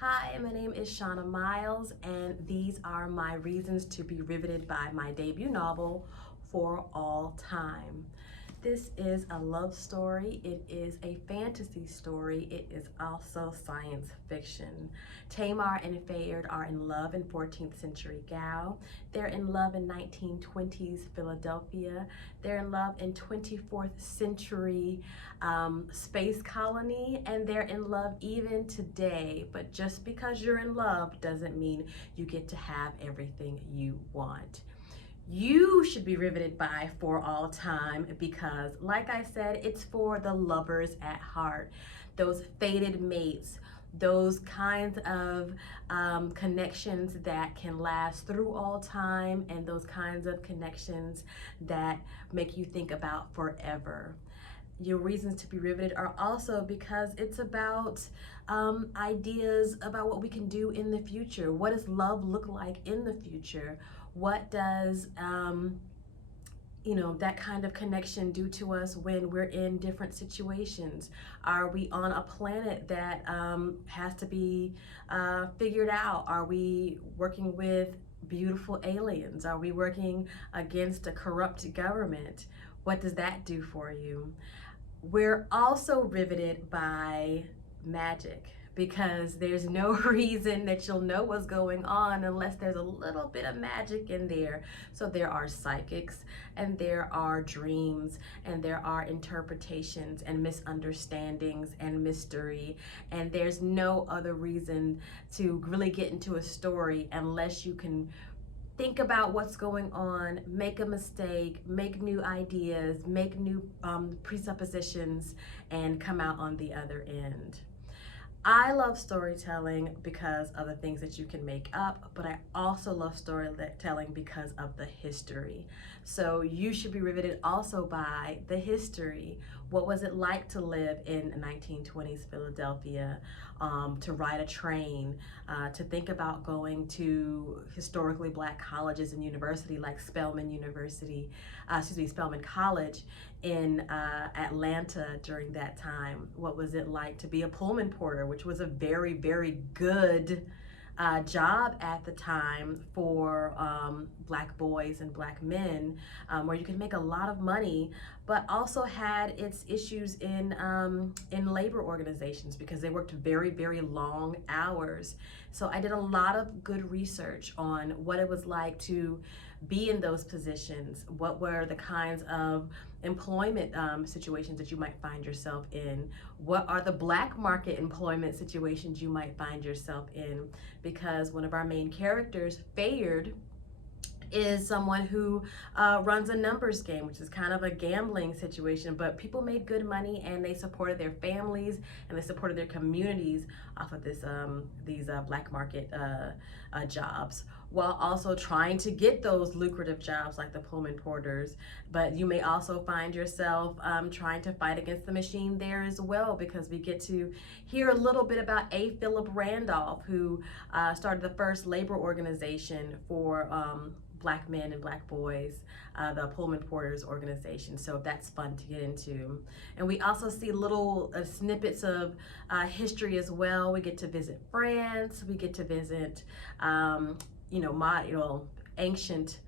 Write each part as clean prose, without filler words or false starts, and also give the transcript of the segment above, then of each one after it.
Hi, my name is Shanna Miles, and these are my reasons to be riveted by my debut novel, For All Time. This is a love story. It is a fantasy story. It is also science fiction. Tamar and Fayard are in love in 14th century Gal. They're in love in 1920s Philadelphia. They're in love in 24th century space colony, and they're in love even today. But just because you're in love doesn't mean you get to have everything you want. You should be riveted by For All Time because, like I said, it's for the lovers at heart, those fated mates, those kinds of connections that can last through all time, and those kinds of connections that make you think about forever. Your reasons to be riveted are also because it's about ideas about what we can do in the future. What does love look like in the future? What does that kind of connection do to us when we're in different situations? Are we on a planet that has to be figured out? Are we working with beautiful aliens? Are we working against a corrupt government? What does that do for you? We're also riveted by magic because there's no reason that you'll know what's going on unless there's a little bit of magic in there. So there are psychics, and there are dreams, and there are interpretations and misunderstandings and mystery, and there's no other reason to really get into a story unless you can think about what's going on, make a mistake, make new ideas, make new presuppositions, and come out on the other end. I love storytelling because of the things that you can make up, but I also love storytelling because of the history. So you should be riveted also by the history. What was it like to live in 1920s Philadelphia, to ride a train, to think about going to historically Black colleges and university like Spelman College in Atlanta during that time? What was it like to be a Pullman porter, which was a very, very good job at the time for Black boys and Black men, where you could make a lot of money, but also had its issues in labor organizations because they worked very, very long hours. So I did a lot of good research on what it was like to be in those positions. What were the kinds of employment situations that you might find yourself in? What are the Black market employment situations you might find yourself in? Because one of our main characters, Fayard, is someone who runs a numbers game, which is kind of a gambling situation, but people made good money and they supported their families and they supported their communities off of these Black market jobs, while also trying to get those lucrative jobs like the Pullman porters. But you may also find yourself trying to fight against the machine there as well, because we get to hear a little bit about A. Philip Randolph, who started the first labor organization for Black men and Black boys, the Pullman Porters organization. So that's fun to get into. And we also see little snippets of history as well. We get to visit France. We get to visit, ancient,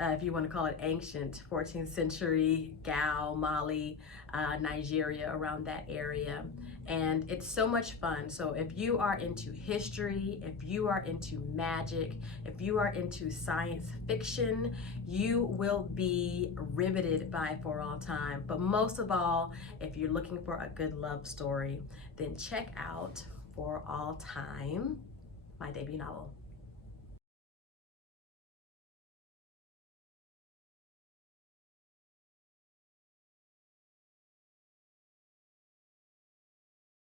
if you want to call it ancient, 14th century Gal, Mali, Nigeria, around that area. And it's so much fun. So if you are into history, if you are into magic, if you are into science fiction, you will be riveted by For All Time. But most of all, if you're looking for a good love story, then check out For All Time, my debut novel.